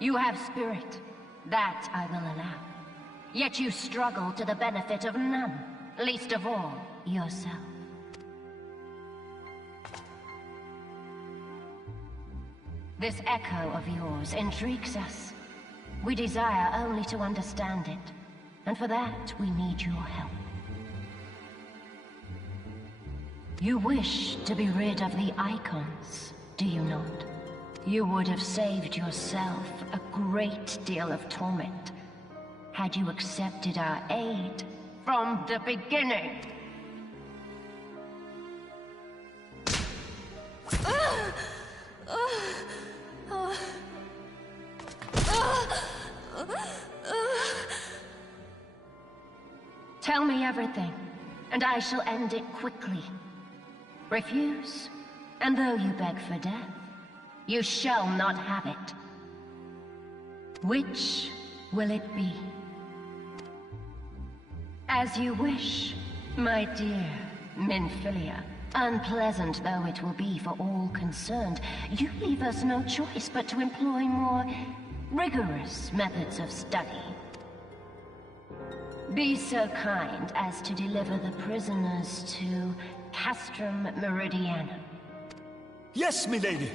You have spirit. That I will allow. Yet you struggle to the benefit of none, least of all, yourself. This echo of yours intrigues us. We desire only to understand it, and for that we need your help. You wish to be rid of the icons, do you not? You would have saved yourself a great deal of torment had you accepted our aid from the beginning. Tell me everything, and I shall end it quickly. Refuse, and though you beg for death, you shall not have it. Which will it be? As you wish, my dear Minfilia. Unpleasant though it will be for all concerned, you leave us no choice but to employ more rigorous methods of study. Be so kind as to deliver the prisoners to Castrum Meridianum. Yes, milady.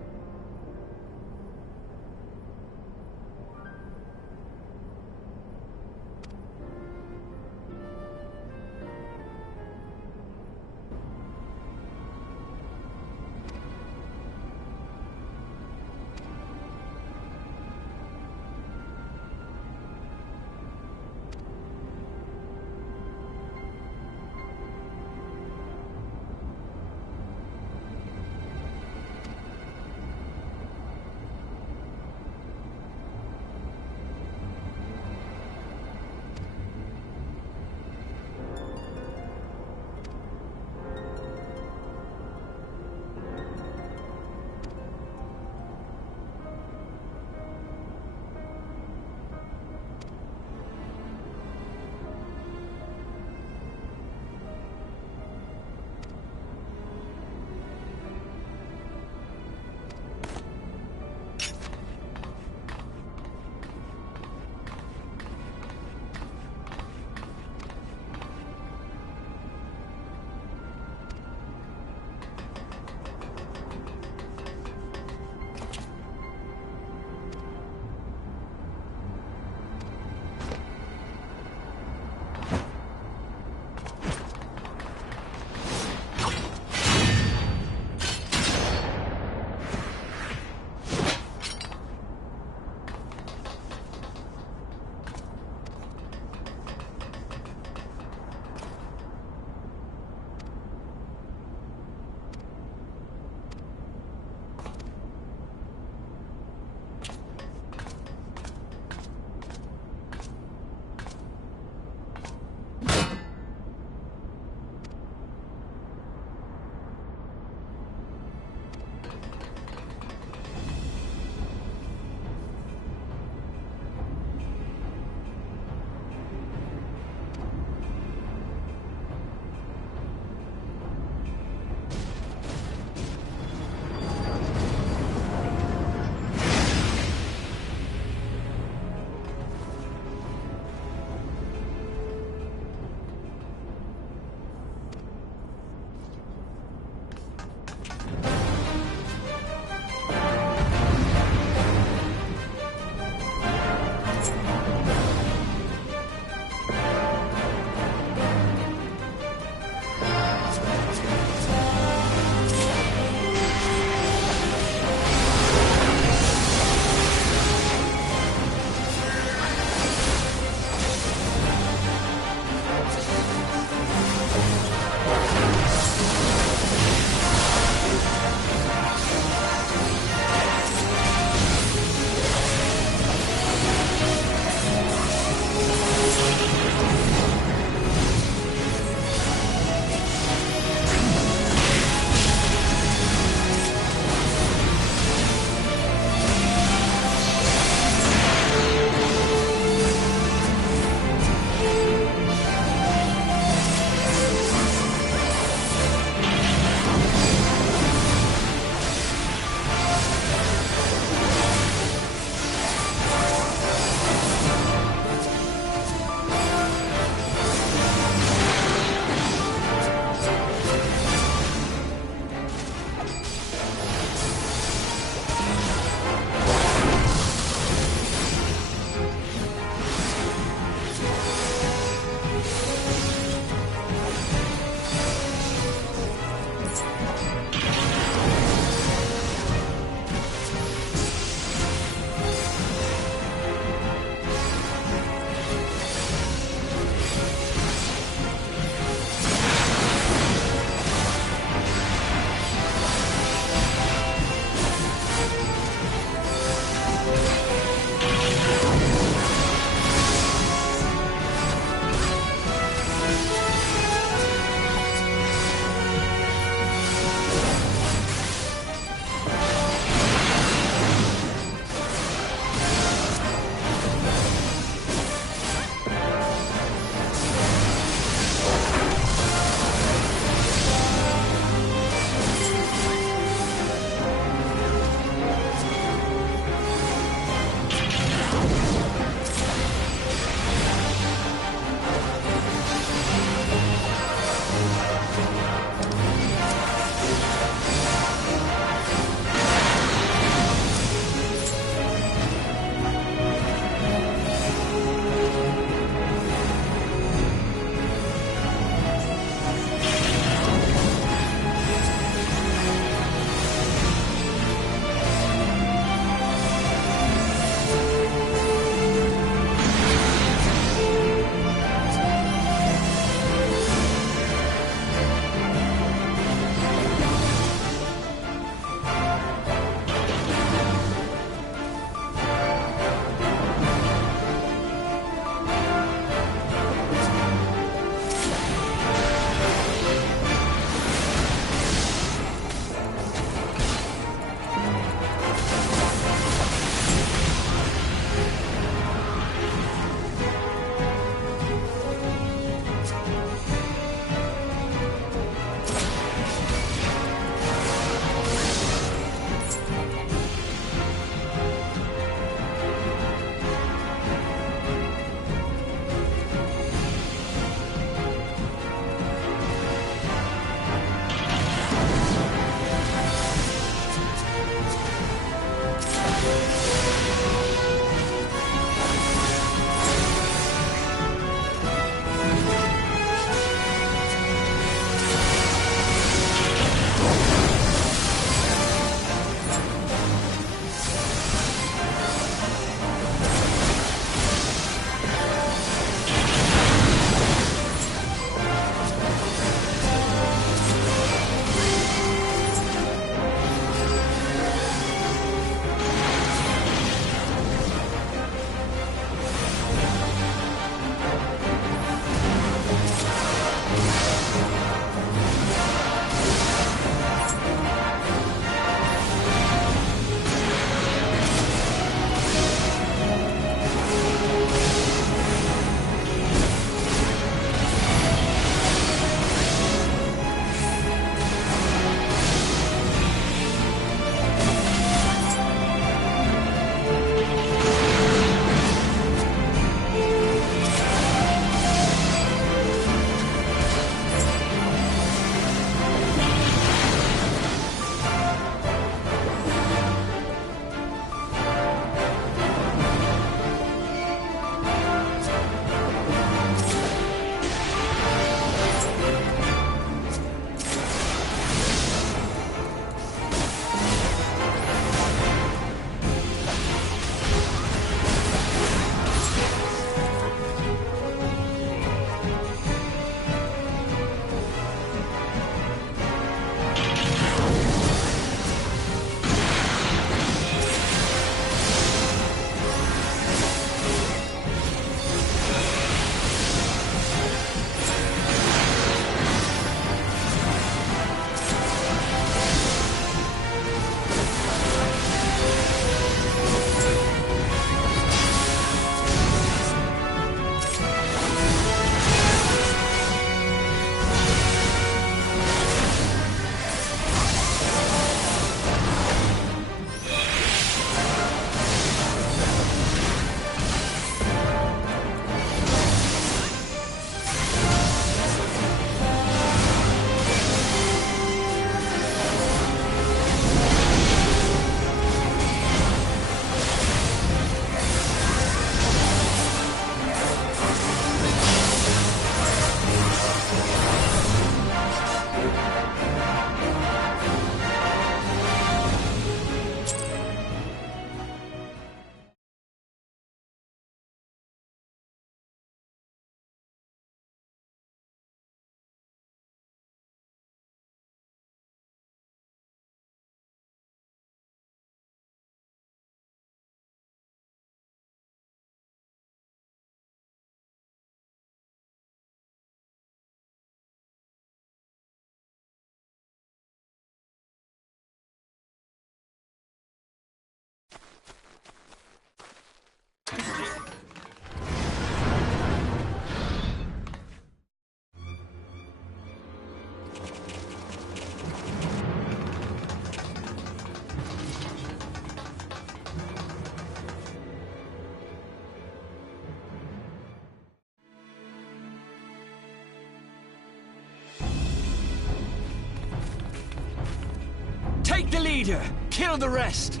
Take the leader! Kill the rest!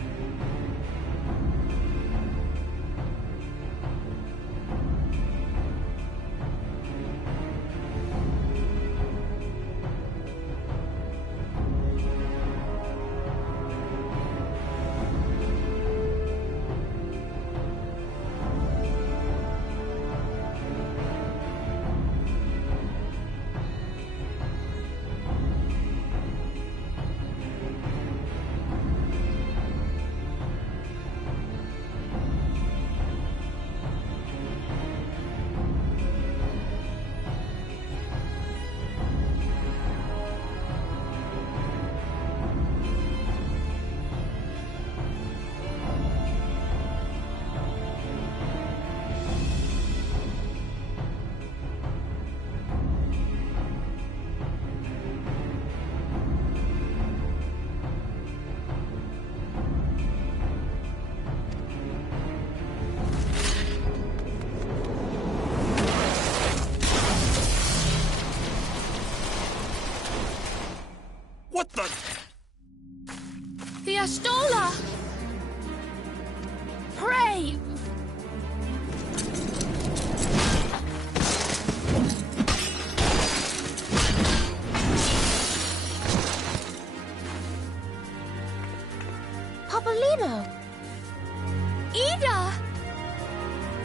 The Astola!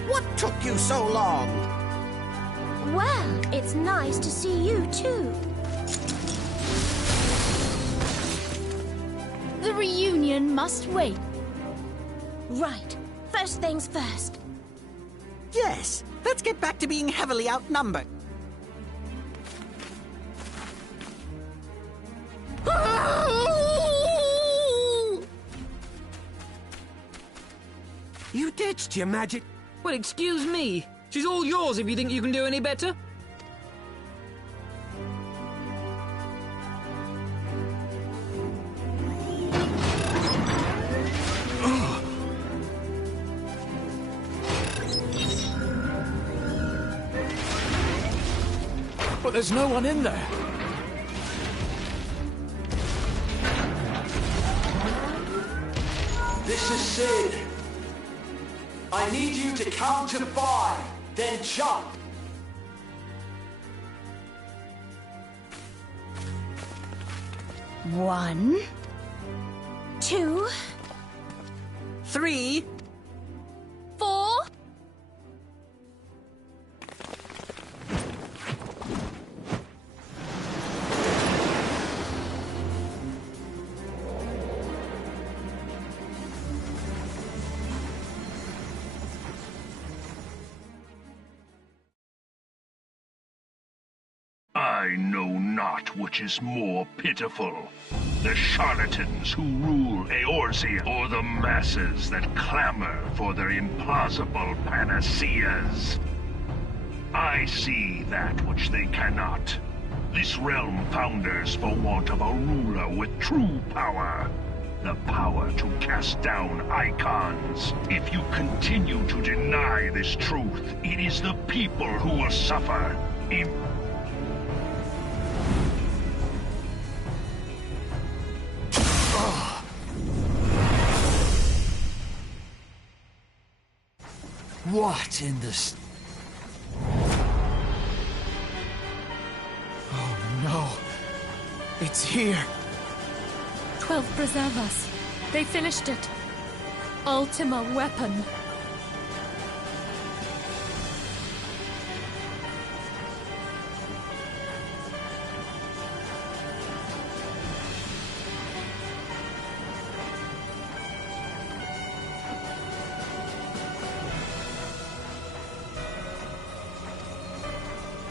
What took you so long? Well, it's nice to see you too. The reunion must wait. Right. First things first. Yes, let's get back to being heavily outnumbered. You ditched your magic. Well, excuse me. She's all yours if you think you can do any better. But there's no one in there. This is Sid. I need you to count to 5, then jump. One, 2, 3. 4. I know not which is more pitiful, the charlatans who rule Eorzea, or the masses that clamor for their implausible panaceas. I see that which they cannot. This realm founders for want of a ruler with true power. The power to cast down icons. If you continue to deny this truth, it is the people who will suffer. What in this? Oh no. It's here. 12 preserve us. They finished it. Ultima weapon.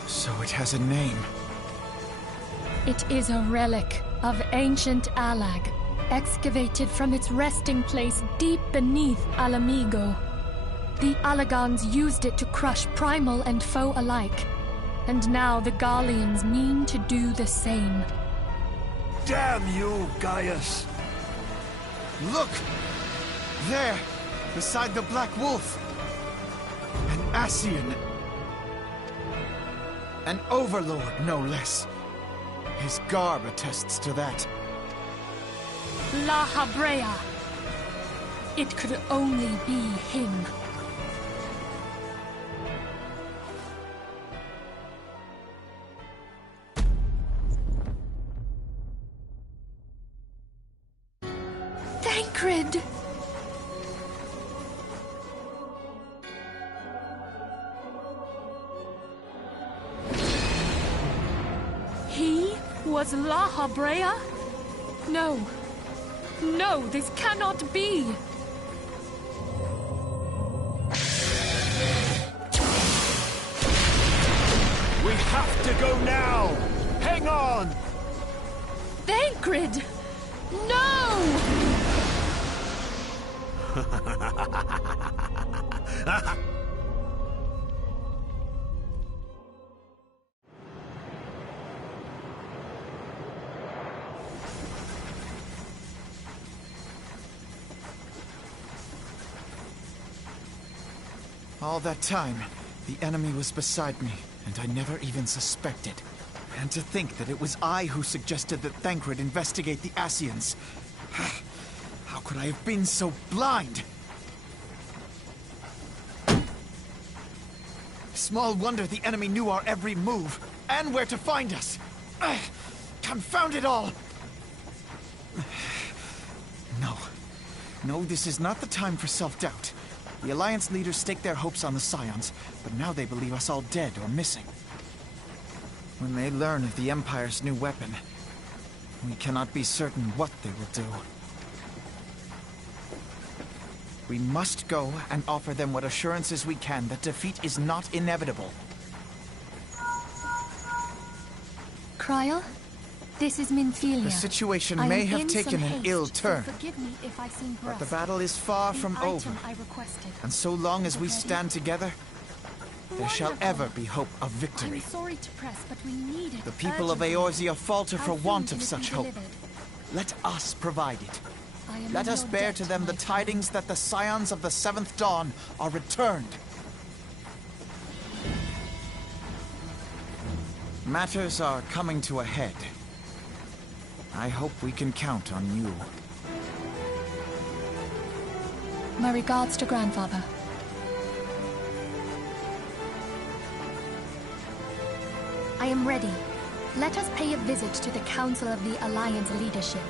So it has a name. It is a relic of ancient Alag, excavated from its resting place deep beneath Alamigo. The Alagons used it to crush primal and foe alike, and now the Garleans mean to do the same. Damn you, Gaius. Look! There! Beside the Black Wolf! An Ascian! An overlord, no less. His garb attests to that. La Habrea. It could only be him. Thancred! He was La Habrea? No. No, this cannot be! We have to go now! Hang on! Thancred! No! All that time, the enemy was beside me, and I never even suspected. And to think that it was I who suggested that Thancred investigate the Ascians. How could I have been so blind? Small wonder the enemy knew our every move, and where to find us. Confound it all! No. No, this is not the time for self-doubt. The Alliance leaders staked their hopes on the Scions, but now they believe us all dead or missing. When they learn of the Empire's new weapon, we cannot be certain what they will do. We must go and offer them what assurances we can that defeat is not inevitable. Kryl, this is Minfilia. The situation I may am have in taken some an haste, ill so turn, forgive me if I seem but the brusque. battle is far from The over. item I requested. And so long as we Ready? stand together, there shall Wonderful. ever be hope of I'm victory. sorry to press, but we need it The people of urgently. Eorzea falter How for soon want can of it be such hope. delivered? Let us provide it. I am Let in us your bear debt, to them the my tidings that the Scions of the Seventh Dawn are returned. Matters are coming to a head. I hope we can count on you. My regards to Grandfather. I am ready. Let us pay a visit to the Council of the Alliance leadership.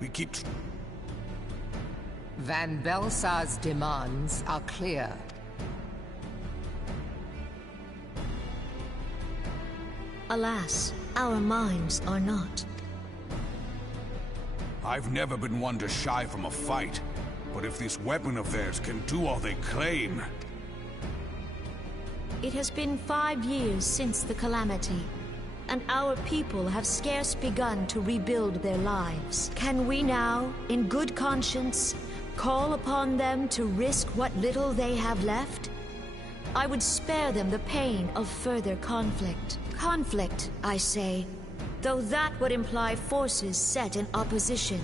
We keep... Van Belsar's demands are clear. Alas, our minds are not. I've never been one to shy from a fight, but if this weapon of theirs can do all they claim... It has been 5 years since the calamity, and our people have scarce begun to rebuild their lives. Can we now, in good conscience, call upon them to risk what little they have left? I would spare them the pain of further conflict. Conflict, I say, though that would imply forces set in opposition.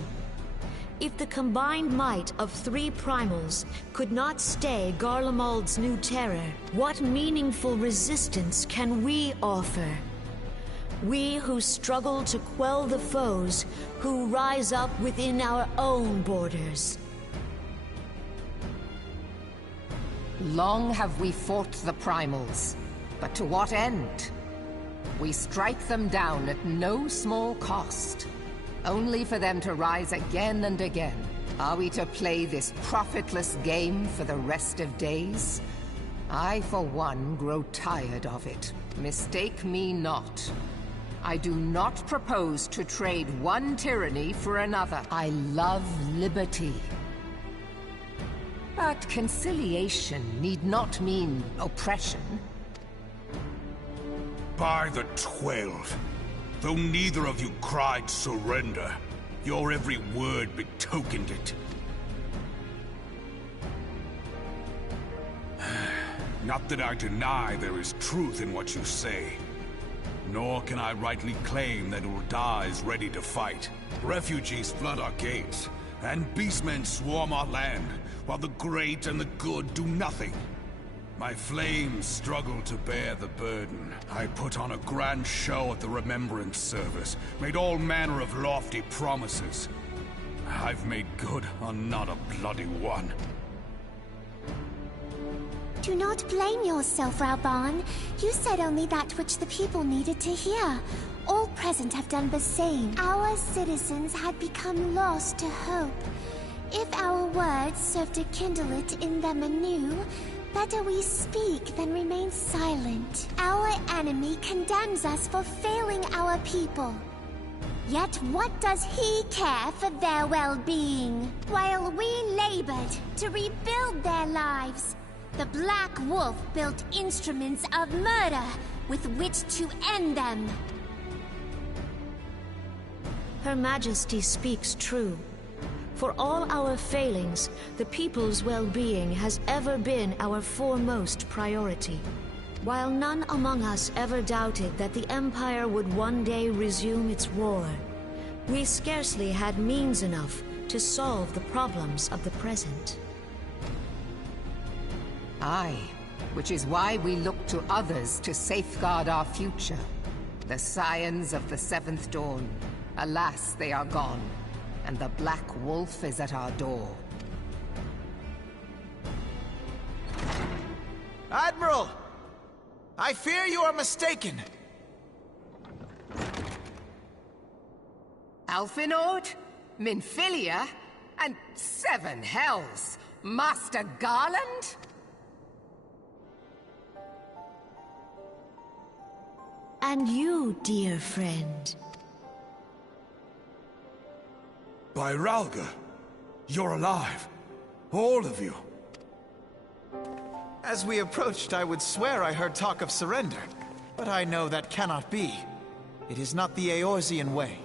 If the combined might of 3 primals could not stay Garlemald's new terror, what meaningful resistance can we offer? We who struggle to quell the foes who rise up within our own borders. Long have we fought the primals, but to what end? We strike them down at no small cost, only for them to rise again and again. Are we to play this profitless game for the rest of days? I, for one, grow tired of it. Mistake me not. I do not propose to trade one tyranny for another. I love liberty. But conciliation need not mean oppression. By the 12, though neither of you cried surrender, your every word betokened it. Not that I deny there is truth in what you say, nor can I rightly claim that Ul'dah is ready to fight. Refugees flood our gates, and beastmen swarm our land, while the great and the good do nothing. My flames struggle to bear the burden. I put on a grand show at the Remembrance Service, made all manner of lofty promises. I've made good on not a bloody one. Do not blame yourself, Rauban. You said only that which the people needed to hear. All present have done the same. Our citizens had become lost to hope. If our words serve to kindle it in them anew, better we speak than remain silent. Our enemy condemns us for failing our people. Yet what does he care for their well-being? While we labored to rebuild their lives, the Black Wolf built instruments of murder with which to end them. Her Majesty speaks true. For all our failings, the people's well-being has ever been our foremost priority. While none among us ever doubted that the Empire would one day resume its war, we scarcely had means enough to solve the problems of the present. Aye, which is why we look to others to safeguard our future. The scions of the Seventh Dawn. Alas, they are gone, and the Black Wolf is at our door. Admiral! I fear you are mistaken. Alphinaud, Minfilia, and 7 hells! Master Garland? And you, dear friend. By Ralga, you're alive. All of you. As we approached, I would swear I heard talk of surrender. But I know that cannot be. It is not the Eorzean way.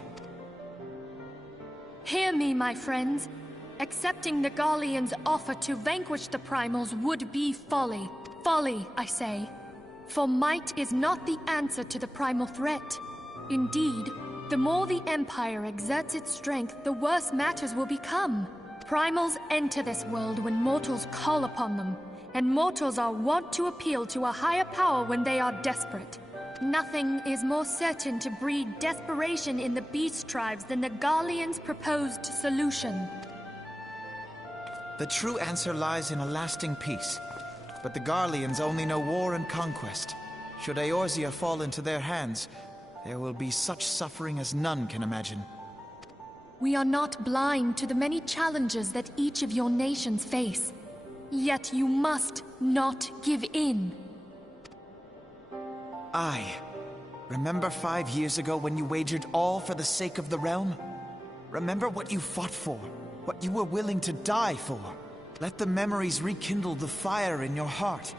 Hear me, my friends. Accepting the Garleans' offer to vanquish the Primals would be folly. Folly, I say. For might is not the answer to the primal threat. Indeed, the more the Empire exerts its strength, the worse matters will become. Primals enter this world when mortals call upon them, and mortals are wont to appeal to a higher power when they are desperate. Nothing is more certain to breed desperation in the beast tribes than the Garleans' proposed solution. The true answer lies in a lasting peace. But the Garleans only know war and conquest. Should Eorzea fall into their hands, there will be such suffering as none can imagine. We are not blind to the many challenges that each of your nations face. Yet you must not give in. Remember 5 years ago when you wagered all for the sake of the realm? Remember what you fought for, what you were willing to die for. Let the memories rekindle the fire in your heart,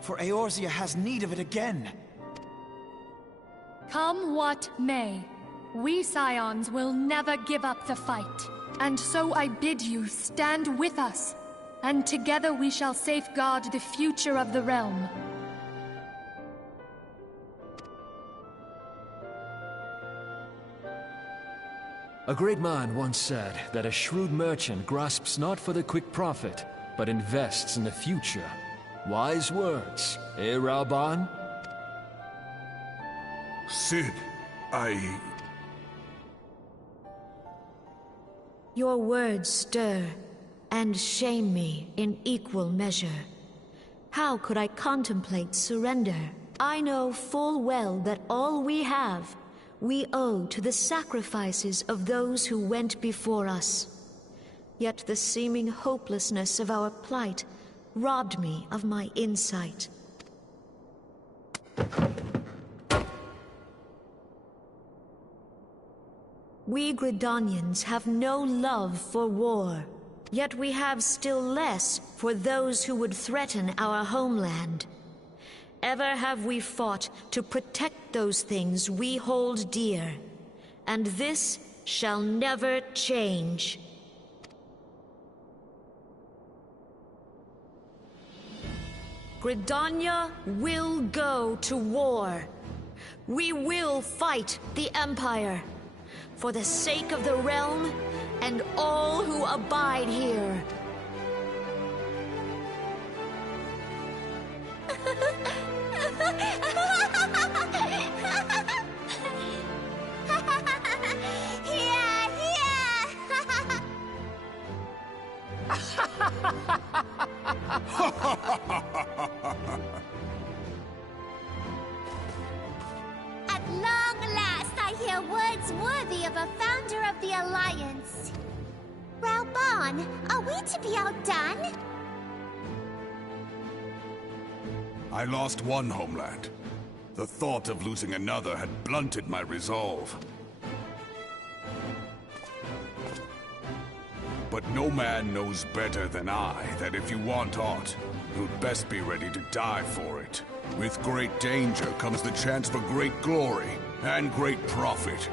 for Eorzea has need of it again. Come what may, we Scions will never give up the fight. And so I bid you stand with us, and together we shall safeguard the future of the realm. A great man once said that a shrewd merchant grasps not for the quick profit, but invests in the future. Wise words, eh, Raoban? Cid, Your words stir and shame me in equal measure. How could I contemplate surrender? I know full well that all we have, we owe to the sacrifices of those who went before us. Yet the seeming hopelessness of our plight robbed me of my insight. We Gridanians have no love for war, yet we have still less for those who would threaten our homeland. Ever have we fought to protect those things we hold dear, and this shall never change. Gridania will go to war. We will fight the Empire, for the sake of the realm and all who abide here. At long last, I hear words worthy of a founder of the Alliance. Raoban, are we to be outdone? I lost one homeland. The thought of losing another had blunted my resolve. But no man knows better than I that if you want aught, you'd best be ready to die for it. With great danger comes the chance for great glory and great profit.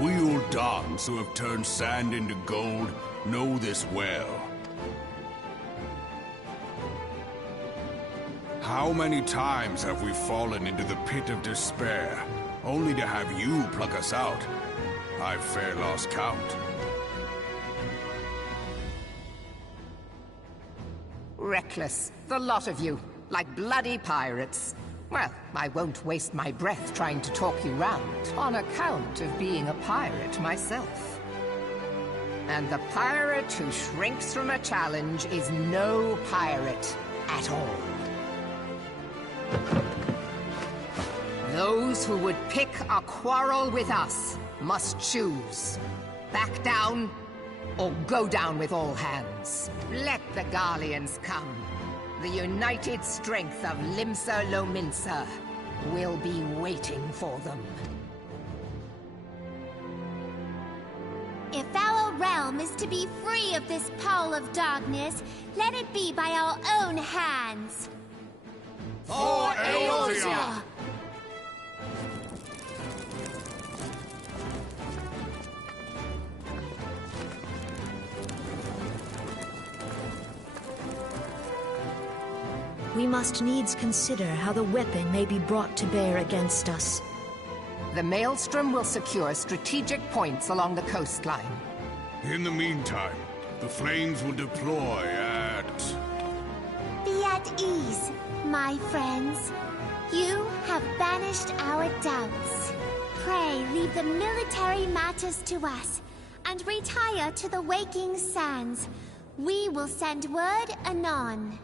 We Uldans who have turned sand into gold know this well. How many times have we fallen into the pit of despair, only to have you pluck us out? I've fair lost count. Reckless, the lot of you, like bloody pirates. Well, I won't waste my breath trying to talk you round, on account of being a pirate myself. And the pirate who shrinks from a challenge is no pirate at all. Those who would pick a quarrel with us must choose. Back down, or go down with all hands. Let the Garleans come. The united strength of Limsa Lominsa will be waiting for them. If our realm is to be free of this pall of darkness, let it be by our own hands. For Eorzea! We must needs consider how the weapon may be brought to bear against us. The Maelstrom will secure strategic points along the coastline. In the meantime, the flames will deploy at... Be at ease, my friends. You have banished our doubts. Pray leave the military matters to us, and retire to the waking sands. We will send word anon.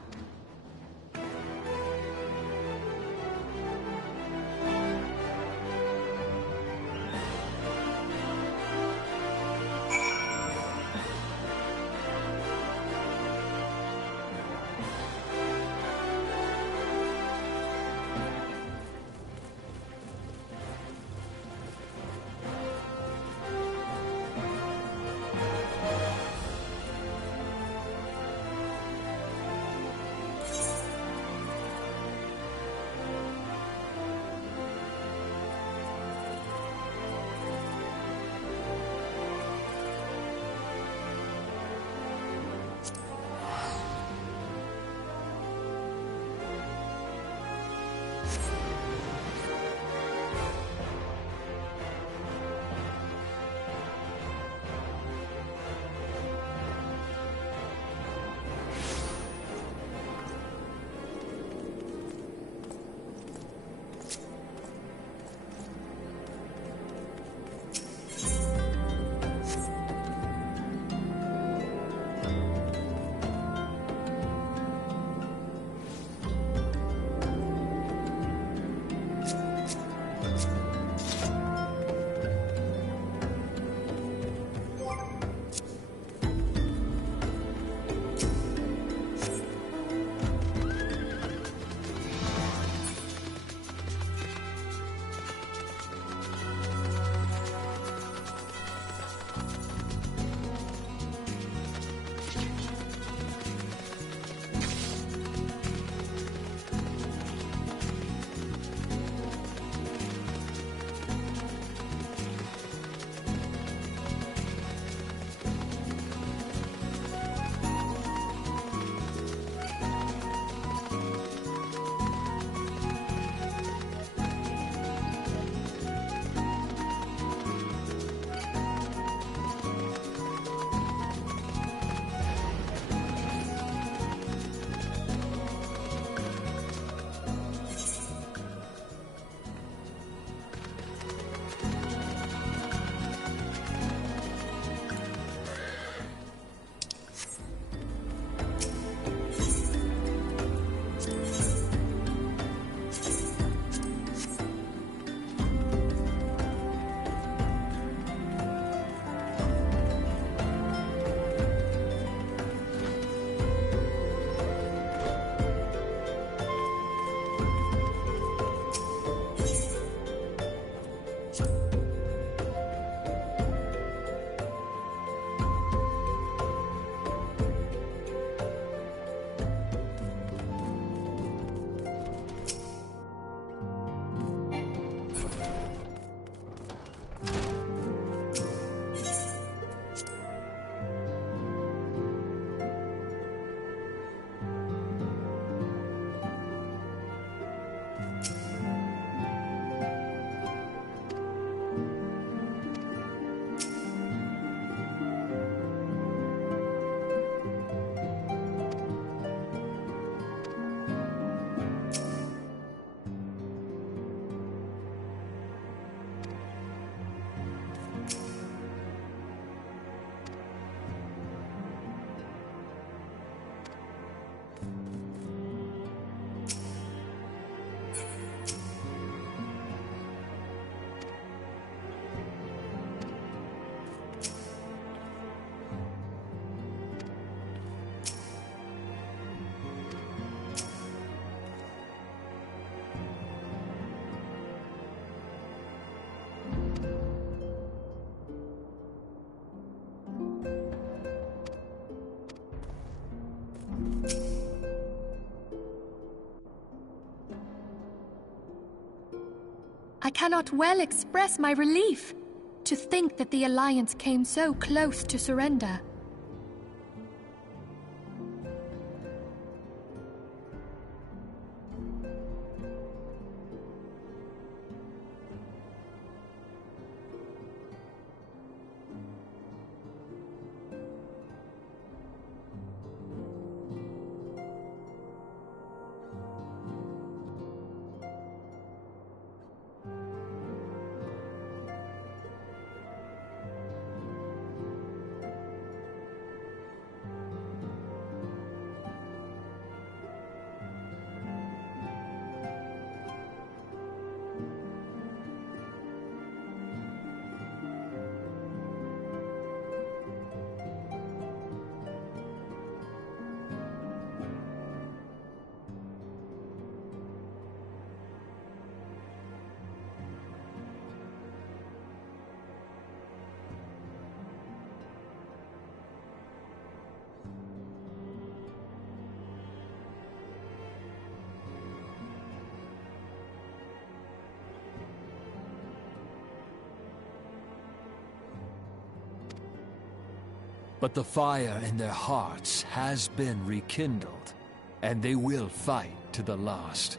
I cannot well express my relief. To think that the Alliance came so close to surrender. But the fire in their hearts has been rekindled, and they will fight to the last.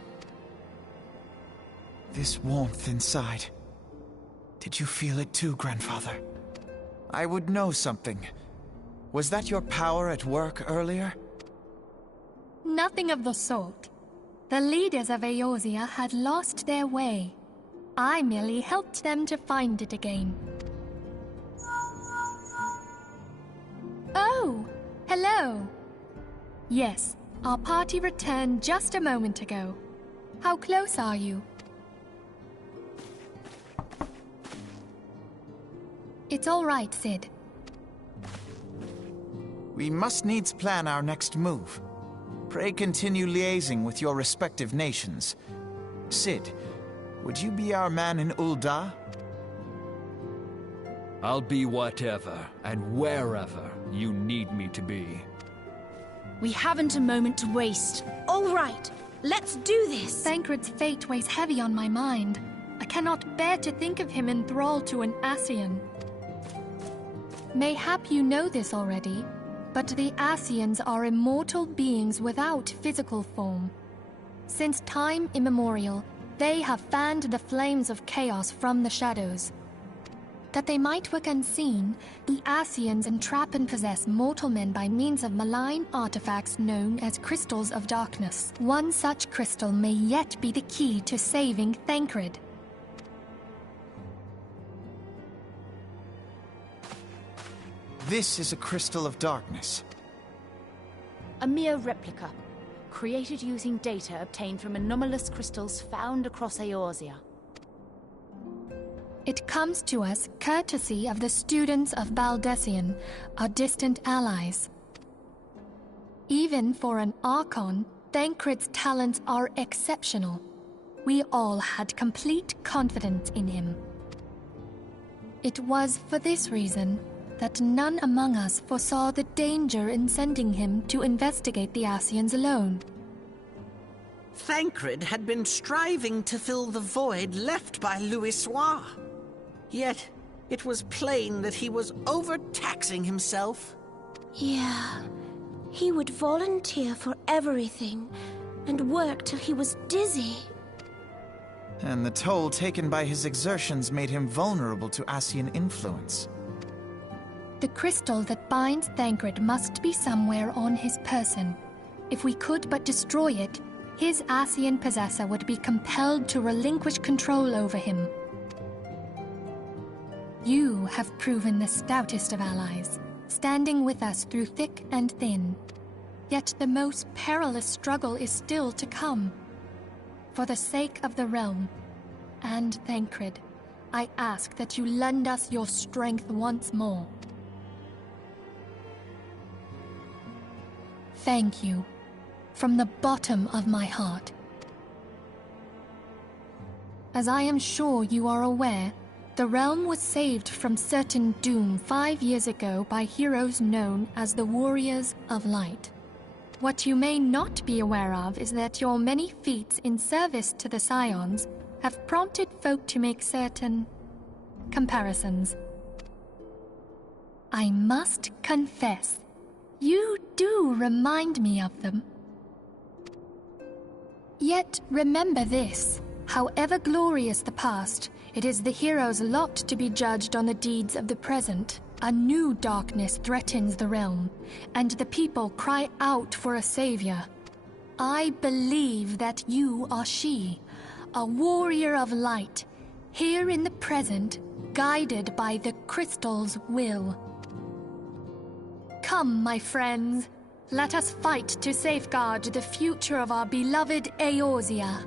This warmth inside. Did you feel it too, Grandfather? I would know something. Was that your power at work earlier? Nothing of the sort. The leaders of Eorzea had lost their way. I merely helped them to find it again. Oh, hello. Yes, our party returned just a moment ago. How close are you? It's all right, Cid. We must needs plan our next move. Pray continue liaising with your respective nations. Cid, would you be our man in Ul'dah? I'll be whatever and wherever you need me to be. We haven't a moment to waste. All right, let's do this! Thancred's fate weighs heavy on my mind. I cannot bear to think of him enthralled to an Ascian. Mayhap you know this already, but the Ascians are immortal beings without physical form. Since time immemorial, they have fanned the flames of chaos from the shadows. That they might work unseen, the Ascians entrap and possess mortal men by means of malign artifacts known as crystals of darkness. One such crystal may yet be the key to saving Thancred. This is a crystal of darkness. A mere replica, created using data obtained from anomalous crystals found across Eorzea. It comes to us courtesy of the students of Baldessian, our distant allies. Even for an Archon, Thancred's talents are exceptional. We all had complete confidence in him. It was for this reason that none among us foresaw the danger in sending him to investigate the Ascians alone. Thancred had been striving to fill the void left by Louisoix. Yet, it was plain that he was overtaxing himself. Yeah, he would volunteer for everything and work till he was dizzy. And the toll taken by his exertions made him vulnerable to Ascian influence. The crystal that binds Thancred must be somewhere on his person. If we could but destroy it, his Ascian possessor would be compelled to relinquish control over him. You have proven the stoutest of allies, standing with us through thick and thin. Yet the most perilous struggle is still to come. For the sake of the realm, and Thancred, I ask that you lend us your strength once more. Thank you, from the bottom of my heart. As I am sure you are aware, the realm was saved from certain doom 5 years ago by heroes known as the Warriors of Light. What you may not be aware of is that your many feats in service to the Scions have prompted folk to make certain comparisons. I must confess, you do remind me of them. Yet remember this, however glorious the past, it is the hero's lot to be judged on the deeds of the present. A new darkness threatens the realm, and the people cry out for a savior. I believe that you are she, a warrior of light, here in the present, guided by the crystal's will. Come, my friends, let us fight to safeguard the future of our beloved Eorzea.